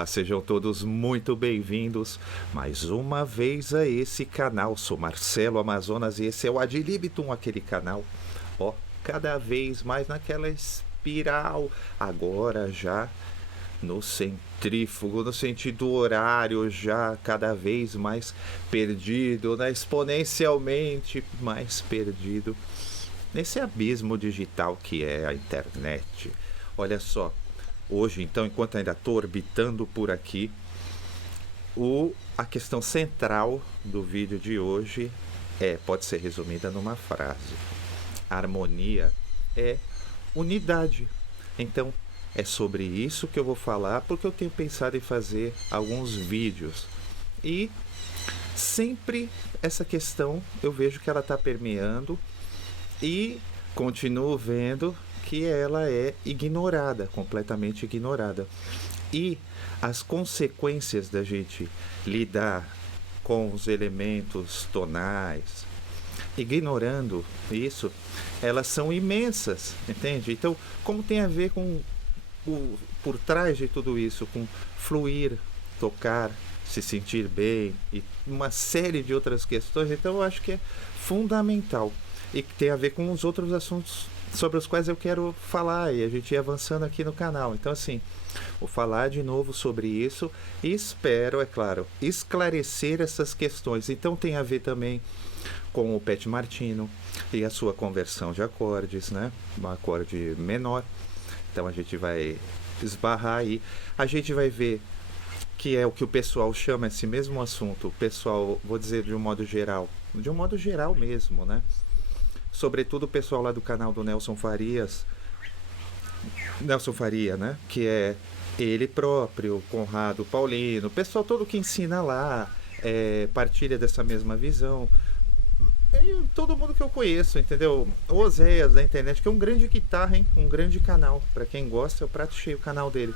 Olá, sejam todos muito bem-vindos mais uma vez a esse canal. Sou Marcelo Amazonas e esse é o Ad Libitum, aquele canal, ó, cada vez mais naquela espiral, agora já no centrífugo, no sentido horário, já cada vez mais perdido, né? Exponencialmente mais perdido nesse abismo digital que é a internet. Olha só. Hoje, então, enquanto ainda estou orbitando por aqui, a questão central do vídeo de hoje pode ser resumida numa frase. Harmonia é unidade. Então, é sobre isso que eu vou falar, porque eu tenho pensado em fazer alguns vídeos. E sempre essa questão eu vejo que ela está permeando e continuo vendo que ela é ignorada, completamente ignorada. E as consequências da gente lidar com os elementos tonais, ignorando isso, elas são imensas, entende? Então, como tem a ver com por trás de tudo isso, com fluir, tocar, se sentir bem e uma série de outras questões, então eu acho que é fundamental e que tem a ver com os outros assuntos sobre os quais eu quero falar e a gente ir avançando aqui no canal. Então, assim, vou falar de novo sobre isso e espero, é claro, esclarecer essas questões. Então, tem a ver também com o Pat Martino e a sua conversão de acordes, né? Um acorde menor. Então, a gente vai esbarrar aí. A gente vai ver que é o que o pessoal chama esse mesmo assunto. O pessoal, vou dizer de um modo geral mesmo, né? Sobretudo o pessoal lá do canal do Nelson Faria, né? Que é ele próprio, Conrado Paulino, o pessoal todo que ensina lá, partilha dessa mesma visão. E todo mundo que eu conheço, entendeu? O Oséias da internet, que é um grande guitarra, hein? Um grande canal. Para quem gosta, é o prato cheio o canal dele.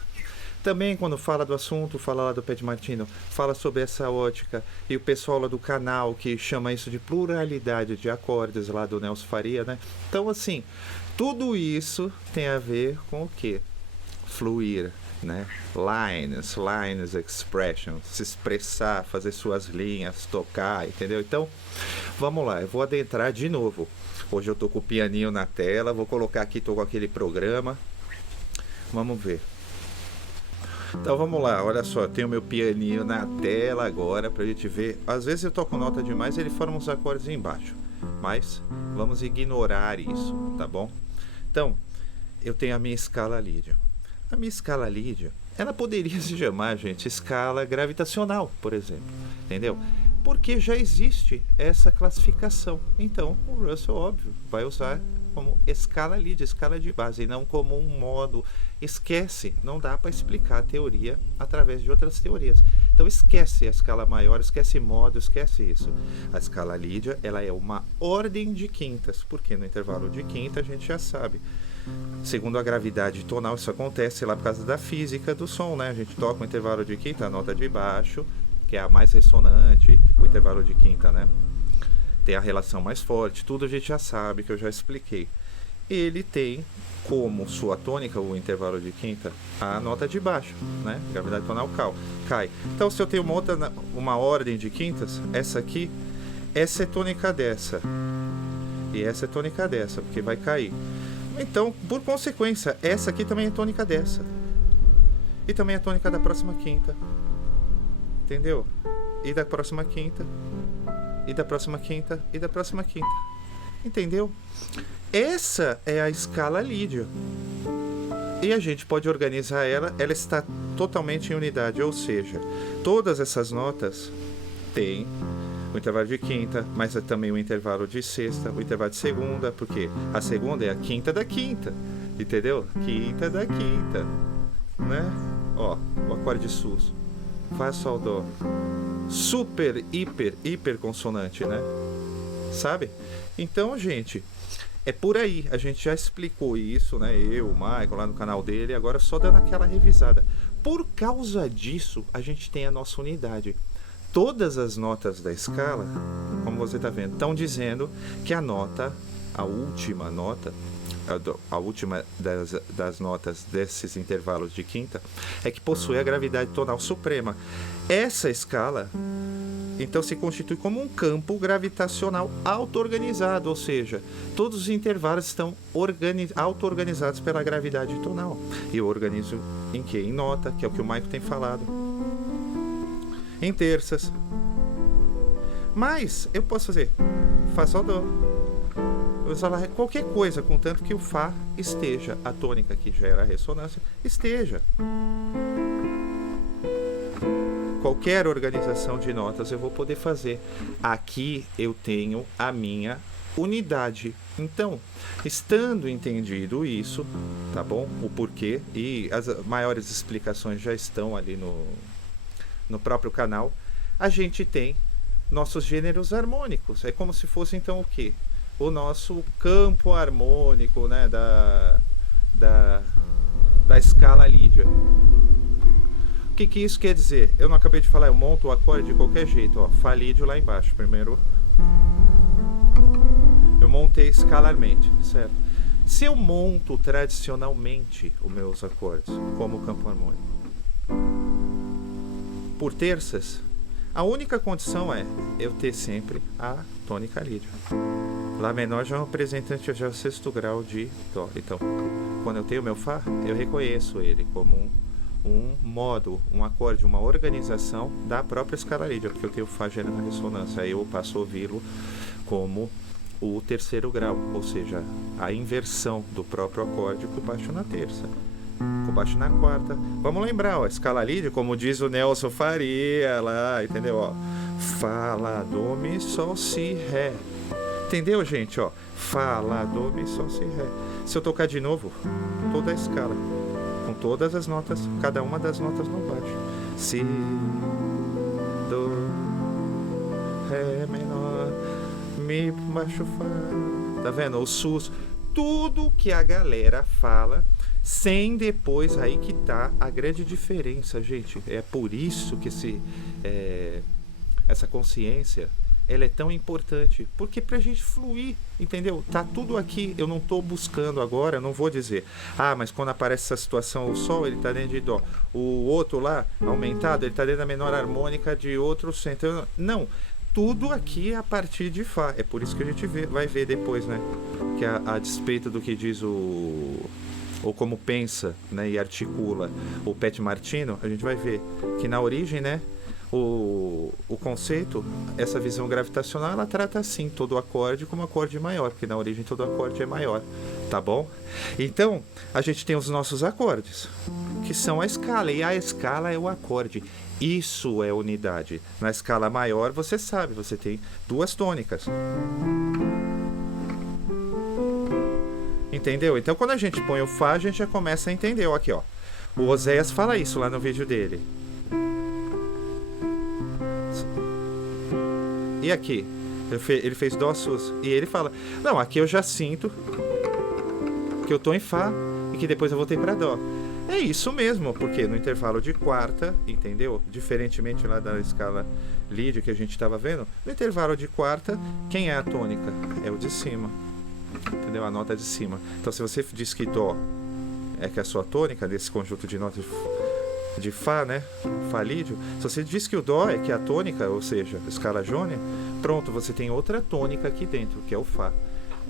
Também, quando fala do assunto, fala lá do Pat Martino, fala sobre essa ótica, e o pessoal lá do canal que chama isso de pluralidade de acordes lá do Nelson Faria, né? Então, assim, tudo isso tem a ver com o quê? Fluir, né? Lines, expression, se expressar, fazer suas linhas, tocar, entendeu? Então, vamos lá, eu vou adentrar de novo. Hoje eu tô com o pianinho na tela, vou colocar aqui, tô com aquele programa. Vamos ver. Então vamos lá, olha só, eu tenho meu pianinho na tela agora pra gente ver. Às vezes eu toco nota demais e ele forma uns acordes embaixo, mas vamos ignorar isso, tá bom? Então, eu tenho a minha escala Lydian. A minha escala Lydian, ela poderia se chamar, gente, escala gravitacional, por exemplo, entendeu? Porque já existe essa classificação. Então, o Russell, óbvio, vai usar como escala Lydian, escala de base, e não como um modo. Esquece, não dá para explicar a teoria através de outras teorias. Então esquece a escala maior, esquece modo, esquece isso. A escala Lydian, ela é uma ordem de quintas, porque no intervalo de quinta a gente já sabe. Segundo a gravidade tonal, isso acontece lá por causa da física do som, né? A gente toca o intervalo de quinta, a nota de baixo, que é a mais ressonante, o intervalo de quinta, né? Tem a relação mais forte, tudo a gente já sabe, que eu já expliquei. Ele tem como sua tônica, o intervalo de quinta, a nota de baixo, né? Gravidade tonal cai. Então, se eu tenho uma ordem de quintas, essa aqui, essa é tônica dessa. E essa é tônica dessa, porque vai cair. Então, por consequência, essa aqui também é tônica dessa. E também é tônica da próxima quinta. Entendeu? E da próxima quinta. E da próxima quinta. E da próxima quinta. Entendeu? Essa é a escala Lydian. E a gente pode organizar ela está totalmente em unidade, ou seja, todas essas notas têm o intervalo de quinta, mas é também o intervalo de sexta, o intervalo de segunda, porque a segunda é a quinta da quinta, entendeu? Quinta da quinta, né? Ó, o acorde sus, fá, sol, dó, super, hiper consonante, né? Sabe? Então, gente, é por aí, a gente já explicou isso, né? Eu, o Michael, lá no canal dele, agora só dando aquela revisada. Por causa disso, a gente tem a nossa unidade. Todas as notas da escala, como você está vendo, estão dizendo que a nota, a última nota, a última das notas desses intervalos de quinta, é que possui a gravidade tonal suprema. Essa escala, então, se constitui como um campo gravitacional auto-organizado, ou seja, todos os intervalos estão auto-organizados pela gravidade tonal. E eu organizo em quê? Em nota, que é o que o Maico tem falado. Em terças. Mas eu posso fazer Fá, Sol, Dó. Qualquer coisa, contanto que o Fá esteja, a tônica que gera a ressonância, esteja. Qualquer organização de notas eu vou poder fazer. Aqui eu tenho a minha unidade. Então, estando entendido isso, tá bom? O porquê, e as maiores explicações já estão ali no próprio canal, a gente tem nossos gêneros harmônicos. É como se fosse então o quê? O nosso campo harmônico, né, da escala lídia. O que isso quer dizer? Eu não acabei de falar, eu monto o acorde de qualquer jeito, ó, Fá lídio lá embaixo. Primeiro eu montei escalarmente, certo? Se eu monto tradicionalmente os meus acordes como campo harmônico por terças, a única condição é eu ter sempre a tônica lídia. Lá menor já é um representante, já é o sexto grau de Dó. Então, quando eu tenho o meu Fá, eu reconheço ele como um modo, um acorde, uma organização da própria escala lídia, porque eu tenho o Fá gerando a ressonância, aí eu passo a ouvi-lo como o terceiro grau, ou seja, a inversão do próprio acorde com o baixo na terça, com o baixo na quarta. Vamos lembrar, ó, a escala lídia, como diz o Nelson Faria lá, entendeu? Ó, Fá, Lá, Dó, Mi, Sol, Si, Ré. Entendeu, gente? Ó, Fá, Lá, Dó, Mi, Sol, Si, Ré. Se eu tocar de novo, toda a escala, com todas as notas, cada uma das notas no baixo. Si, Dó, Ré menor, Mi baixo, Fá. Tá vendo? Os Sus, tudo que a galera fala, sem depois, aí que tá a grande diferença, gente. É por isso que essa consciência, ela é tão importante, porque pra gente fluir, entendeu? Tá tudo aqui, eu não tô buscando agora, não vou dizer, mas quando aparece essa situação, o Sol, ele tá dentro de Dó, o outro lá, aumentado, ele tá dentro da menor harmônica de outro centro. Não, tudo aqui é a partir de Fá. É por isso que a gente vai ver depois, né? Que a despeito do que diz ou como pensa, né, e articula o Pat Martino, a gente vai ver que na origem, né, o conceito, essa visão gravitacional, ela trata assim todo acorde como acorde maior, porque na origem todo acorde é maior, tá bom? Então, a gente tem os nossos acordes, que são a escala, e a escala é o acorde. Isso é unidade. Na escala maior, você sabe, você tem duas tônicas. Entendeu? Então, quando a gente põe o Fá, a gente já começa a entender. Ó, aqui, ó. O Oséias fala isso lá no vídeo dele. E aqui? Ele fez Dó sus. E ele fala, não, aqui eu já sinto que eu tô em Fá e que depois eu voltei pra Dó. É isso mesmo, porque no intervalo de quarta, entendeu? Diferentemente lá da escala lídia que a gente estava vendo, no intervalo de quarta, quem é a tônica? É o de cima. Entendeu? A nota de cima. Então, se você diz que Dó é que é a sua tônica desse conjunto de notas de Fá, né? Fá lídio. Se você diz que o Dó é que é a tônica, ou seja, escala jônia, pronto, você tem outra tônica aqui dentro, que é o Fá.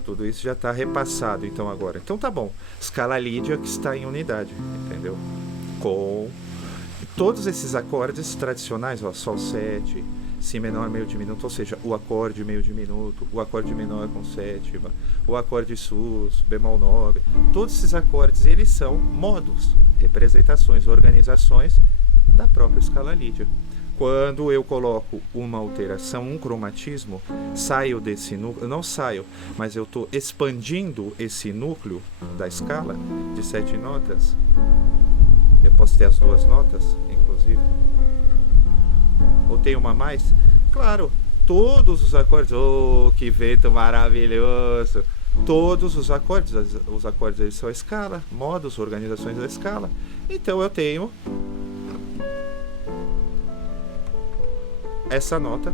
Tudo isso já está repassado, então, agora. Então, tá bom. Escala lídia que está em unidade, entendeu? Com todos esses acordes tradicionais, ó, Sol 7, Si menor meio diminuto, ou seja, o acorde meio diminuto, o acorde menor com sétima, o acorde sus, bemol 9, todos esses acordes, eles são modos, representações, organizações da própria escala lídia. Quando eu coloco uma alteração, um cromatismo, saio desse núcleo, não saio, mas eu estou expandindo esse núcleo da escala de 7 notas. Eu posso ter as duas notas, inclusive. Ou tem uma a mais? Claro, todos os acordes, oh, que vento maravilhoso! Todos os acordes eles são a escala, modos, organizações da escala. Então eu tenho essa nota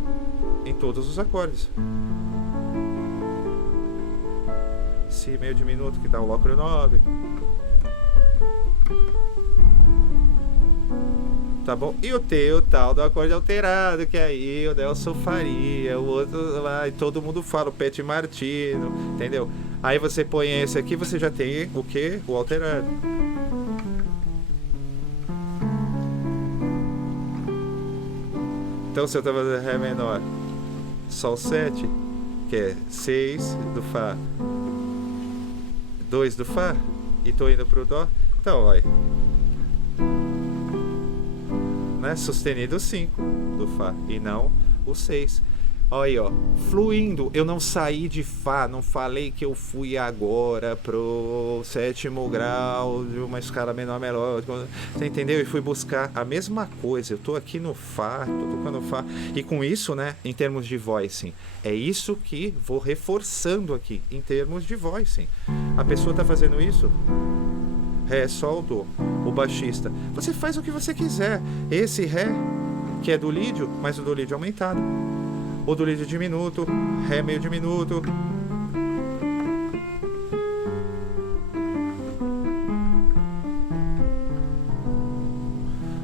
em todos os acordes. Si meio diminuto, que dá o Ló 9. Tá bom? E o tal do acorde alterado, que aí o Nelson Faria, o outro lá, e todo mundo fala, o Pet Martino, entendeu? Aí você põe esse aqui, você já tem o quê? O alterado. Então se eu tô fazendo Ré menor, Sol 7, que é 6 do Fá, 2 do Fá, e tô indo pro Dó, então vai, né? Sustenido 5 do Fá e não o 6. Olha aí, ó, fluindo. Eu não saí de Fá, não falei que eu fui agora pro 7º grau de uma escala menor melódica. Você entendeu? E fui buscar a mesma coisa. Eu tô aqui no Fá, tô tocando Fá. E com isso, né, em termos de voicing, é isso que vou reforçando aqui, em termos de voicing. A pessoa tá fazendo isso? Ré, Sol, Dó. O baixista, você faz o que você quiser. Esse Ré, que é do lídio, mas o do lídio aumentado. O do lídio diminuto, Ré meio diminuto.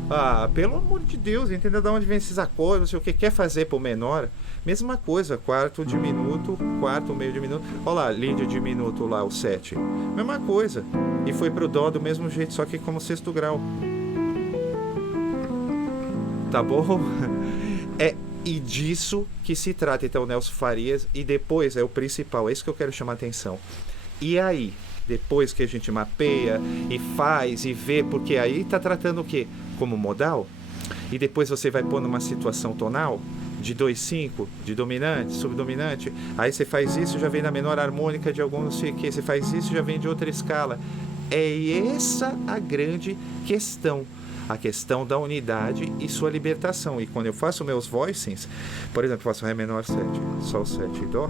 Ah, pelo amor de Deus, entendeu de onde vem esses acordes, não sei o que quer fazer pro menor. Mesma coisa, quarto diminuto, quarto meio diminuto. Olha lá, lídio diminuto lá, o 7. Mesma coisa. E foi pro Dó do mesmo jeito, só que como 6º grau. Tá bom? E disso que se trata, então, Nelson Farias. E depois, é o principal, é isso que eu quero chamar a atenção. E aí, depois que a gente mapeia e faz e vê, porque aí tá tratando o quê? Como modal. E depois você vai pôr numa situação tonal de 2/5, de dominante, subdominante. Aí você faz isso, já vem na menor harmônica de algum não sei o que. Você faz isso, já vem de outra escala. É essa a grande questão. A questão da unidade e sua libertação. E quando eu faço meus voicings, por exemplo, eu faço Ré menor 7, Sol 7 e Dó,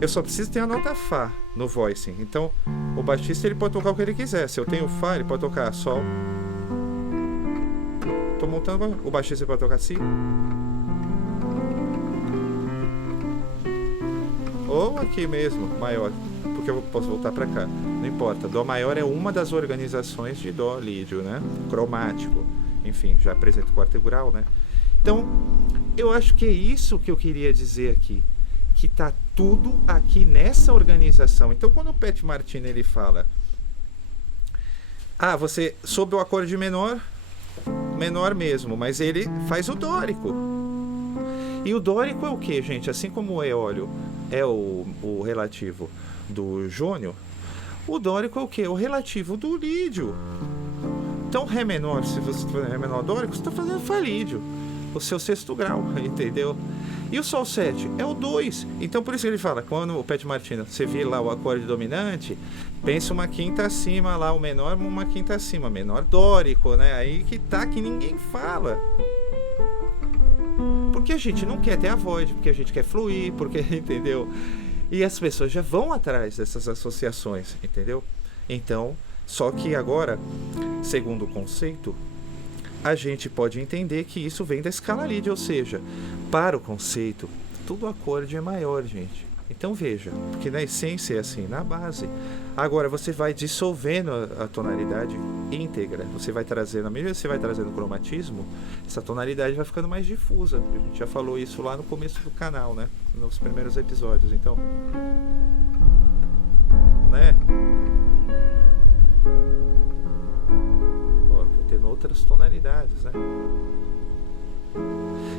eu só preciso ter a nota Fá no voicing. Então, o baixista ele pode tocar o que ele quiser. Se eu tenho Fá, ele pode tocar Sol. Tô montando, o baixista pode tocar Si. Ou aqui mesmo, maior, porque eu posso voltar para cá. Não importa. Dó maior é uma das organizações de Dó lídio, né? Cromático. Enfim, já apresenta o 4º grau, né? Então, eu acho que é isso que eu queria dizer aqui. Que tá tudo aqui nessa organização. Então, quando o Pet Martino ele fala: ah, você soube o acorde menor mesmo, mas ele faz o dórico. E o dórico é o que, gente? Assim como o eólio é o relativo do jônio, o dórico é o que? O relativo do lídio. Então, Ré menor, se você está fazendo Ré menor dórico, você está fazendo Fá lídio, o seu 6º grau, entendeu? E o Sol 7 é o 2. Então, por isso que ele fala, quando o Pet Martino, você vê lá o acorde dominante, pensa uma quinta acima lá, o menor, uma quinta acima, menor dórico, né? Aí que tá, que ninguém fala. Porque a gente não quer ter a voz, porque a gente quer fluir, porque, entendeu? E as pessoas já vão atrás dessas associações, entendeu? Então, só que agora, segundo o conceito, a gente pode entender que isso vem da escala lídia, ou seja, para o conceito, todo acorde é maior, gente. Então veja, porque na essência é assim, na base. Agora você vai dissolvendo a tonalidade íntegra, você vai trazendo, à medida que você vai trazendo o cromatismo, essa tonalidade vai ficando mais difusa. A gente já falou isso lá no começo do canal, né? Nos primeiros episódios, então, né? Ó, vou tendo outras tonalidades, né?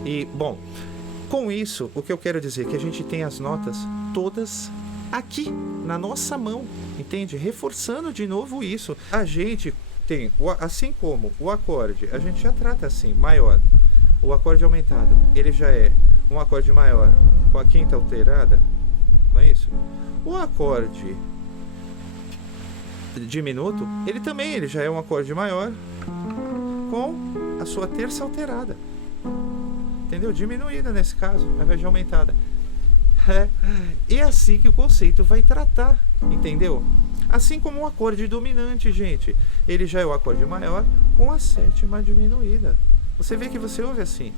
E, bom, com isso, o que eu quero dizer é que a gente tem as notas todas aqui, na nossa mão, entende? Reforçando de novo isso. A gente tem, assim como o acorde, a gente já trata assim, maior. O acorde aumentado, ele já é um acorde maior com a quinta alterada, não é isso? O acorde diminuto, ele já é um acorde maior com a sua terça alterada. Entendeu? Diminuída nesse caso, ao invés de aumentada. E é assim que o conceito vai tratar, entendeu? Assim como o acorde dominante, gente. Ele já é o acorde maior com a sétima diminuída. Você vê que você ouve assim.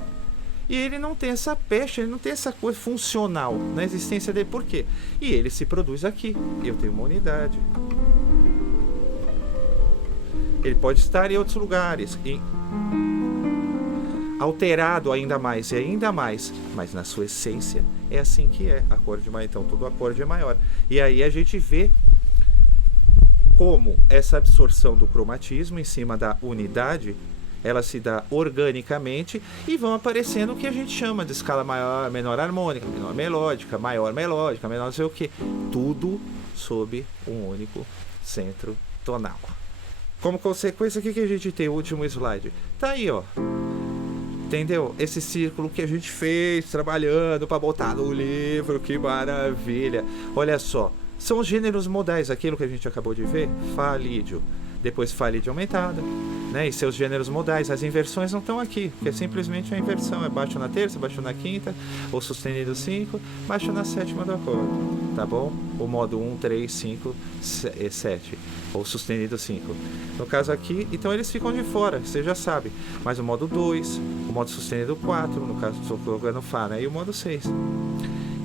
E ele não tem essa pecha, ele não tem essa coisa funcional na existência dele. Por quê? E ele se produz aqui. Eu tenho uma unidade. Ele pode estar em outros lugares, alterado ainda mais e ainda mais, mas na sua essência é assim que é. Acorde maior, então todo acorde é maior. E aí a gente vê como essa absorção do cromatismo em cima da unidade, ela se dá organicamente e vão aparecendo o que a gente chama de escala maior, menor harmônica, menor melódica, maior melódica, menor não sei o que. Tudo sob um único centro tonal. Como consequência, o que a gente tem? O último slide. Tá aí, ó. Entendeu? Esse círculo que a gente fez trabalhando para botar no livro. Que maravilha. Olha só. São os gêneros modais, aquilo que a gente acabou de ver. Fá, lídio. Depois Fá, lídio aumentada. Né? E seus gêneros modais. As inversões não estão aqui, porque é simplesmente a inversão. É baixo na terça, baixo na quinta, ou sustenido 5, baixo na sétima do acorde. Tá bom? O modo 1, 3, 5, 7. Ou sustenido 5. No caso aqui, então eles ficam de fora, você já sabe. Mas o modo 2, o modo sustenido 4, no caso estou colocando Fá, né? E o modo 6.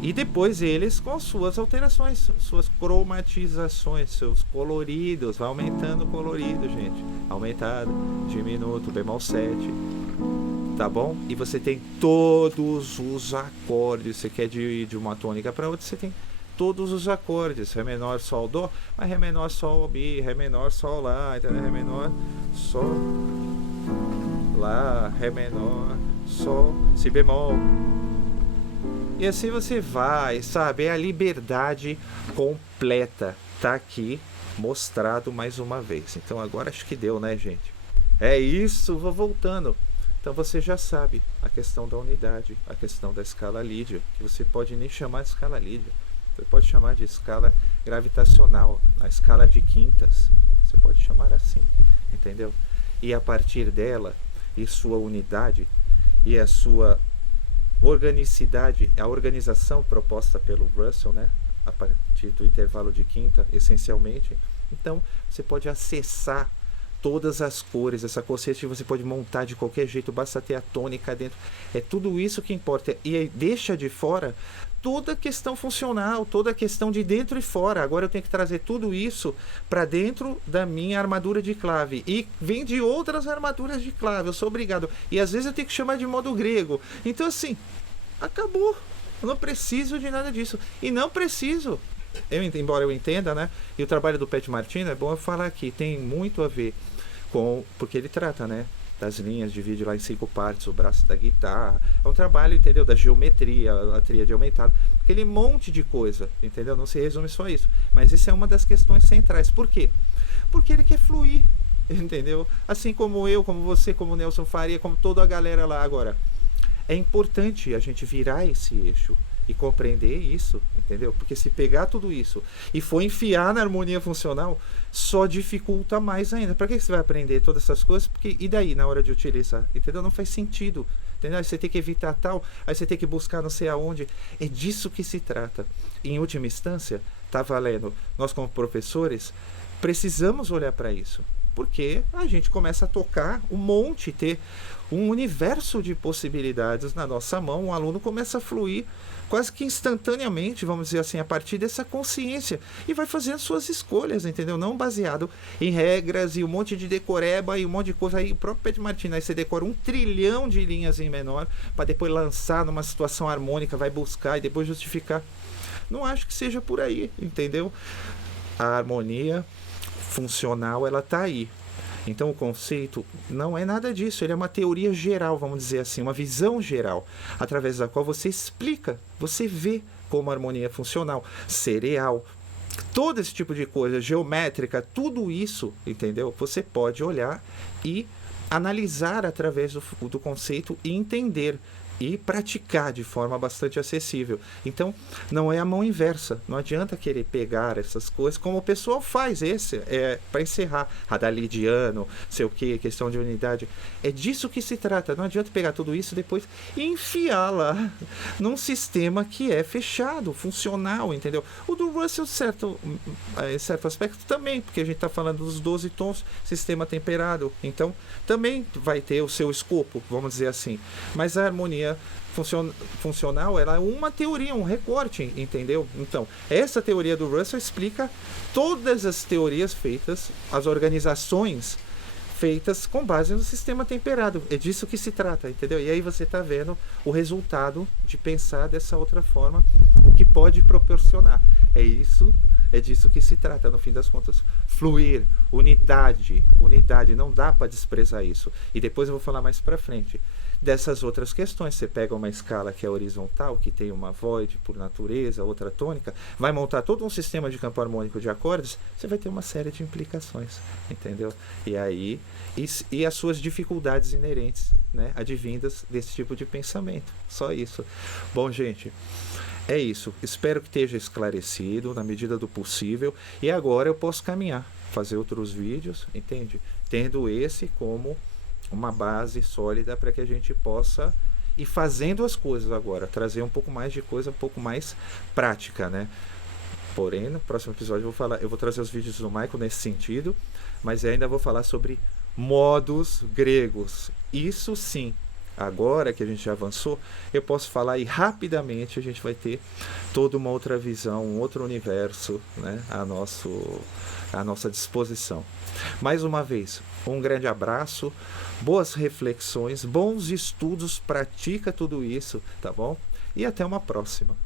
E depois eles com suas alterações, suas cromatizações, seus coloridos, vai aumentando o colorido, gente. Aumentado, diminuto, bemol 7. Tá bom? E você tem todos os acordes. Você quer de uma tônica para outra, você tem todos os acordes, Ré menor, Sol, Dó, mas Ré menor, Sol, Mi, Ré menor, Sol, Lá, entendeu? Ré menor, Sol, Lá, Ré menor, Sol, Si bemol. E assim você vai, sabe? É a liberdade completa. Tá aqui mostrado mais uma vez. Então agora acho que deu, né, gente? É isso, vou voltando. Então você já sabe a questão da unidade, a questão da escala lídia, que você pode nem chamar de escala lídia. Você pode chamar de escala gravitacional, a escala de quintas. Você pode chamar assim, entendeu? E a partir dela, e sua unidade, e a sua organicidade, a organização proposta pelo Russell, né? A partir do intervalo de quinta, essencialmente. Então, você pode acessar todas as cores, essa consciência você pode montar de qualquer jeito, basta ter a tônica dentro. É tudo isso que importa. E aí deixa de fora toda a questão funcional, toda a questão de dentro e fora. Agora eu tenho que trazer tudo isso para dentro da minha armadura de clave. E vem de outras armaduras de clave, eu sou obrigado. E às vezes eu tenho que chamar de modo grego. Então assim, acabou. Eu não preciso de nada disso. E não preciso. Embora eu entenda, né? E o trabalho do Pat Martino, é bom eu falar aqui, tem muito a ver com... Porque ele trata, né? Das linhas, divide lá em 5 partes, o braço da guitarra. É um trabalho, entendeu? Da geometria, a tríade aumentada. Aquele monte de coisa, entendeu? Não se resume só isso. Mas isso é uma das questões centrais. Por quê? Porque ele quer fluir, entendeu? Assim como eu, como você, como o Nelson Faria, como toda a galera lá agora. É importante a gente virar esse eixo e compreender isso, entendeu? Porque se pegar tudo isso e for enfiar na harmonia funcional, só dificulta mais ainda. Para que você vai aprender todas essas coisas? Porque, e daí, na hora de utilizar? Entendeu? Não faz sentido. Entendeu? Aí você tem que evitar tal, aí você tem que buscar não sei aonde. É disso que se trata. Em última instância, tá valendo. Nós, como professores, precisamos olhar para isso. Porque a gente começa a tocar um monte, ter um universo de possibilidades na nossa mão. O aluno começa a fluir quase que instantaneamente, vamos dizer assim, a partir dessa consciência. E vai fazendo suas escolhas, entendeu? Não baseado em regras e um monte de decoreba e um monte de coisa. Aí o próprio Pat Martino, aí você decora 1 trilhão de linhas em menor para depois lançar numa situação harmônica, vai buscar e depois justificar. Não acho que seja por aí, entendeu? A harmonia funcional, ela tá aí. Então o conceito não é nada disso, ele é uma teoria geral, vamos dizer assim, uma visão geral, através da qual você explica, você vê como a harmonia é funcional, cereal, todo esse tipo de coisa, geométrica, tudo isso, entendeu? Você pode olhar e analisar através do conceito e entender e praticar de forma bastante acessível. Então, não é a mão inversa. Não adianta querer pegar essas coisas como o pessoal faz. Esse é para encerrar. Radalidiano, sei o que, questão de unidade. É disso que se trata. Não adianta pegar tudo isso depois e enfiar lá num sistema que é fechado, funcional, entendeu? O do Russell, em certo aspecto, também, porque a gente está falando dos 12 tons, sistema temperado. Então, também vai ter o seu escopo, vamos dizer assim. Mas a harmonia teoria funcional, ela é uma teoria, um recorte, entendeu? Então, essa teoria do Russell explica todas as teorias feitas, as organizações feitas com base no sistema temperado. É disso que se trata, entendeu? E aí você está vendo o resultado de pensar dessa outra forma, o que pode proporcionar. É disso que se trata, no fim das contas. Fluir, unidade, não dá para desprezar isso. E depois eu vou falar mais para frente dessas outras questões. Você pega uma escala que é horizontal, que tem uma void por natureza, outra tônica, vai montar todo um sistema de campo harmônico de acordes, você vai ter uma série de implicações, entendeu? E aí, e as suas dificuldades inerentes, né, advindas desse tipo de pensamento. Só isso. Bom, gente, é isso. Espero que esteja esclarecido na medida do possível. E agora eu posso caminhar, fazer outros vídeos, entende? Tendo esse como uma base sólida para que a gente possa ir fazendo as coisas agora, trazer um pouco mais de coisa, um pouco mais prática, né? Porém, no próximo episódio eu vou trazer os vídeos do Michael nesse sentido, mas ainda vou falar sobre modos gregos. Isso sim, agora que a gente já avançou, eu posso falar e rapidamente a gente vai ter toda uma outra visão, um outro universo, né, à nossa disposição. Mais uma vez, um grande abraço, boas reflexões, bons estudos, pratica tudo isso, tá bom? E até uma próxima.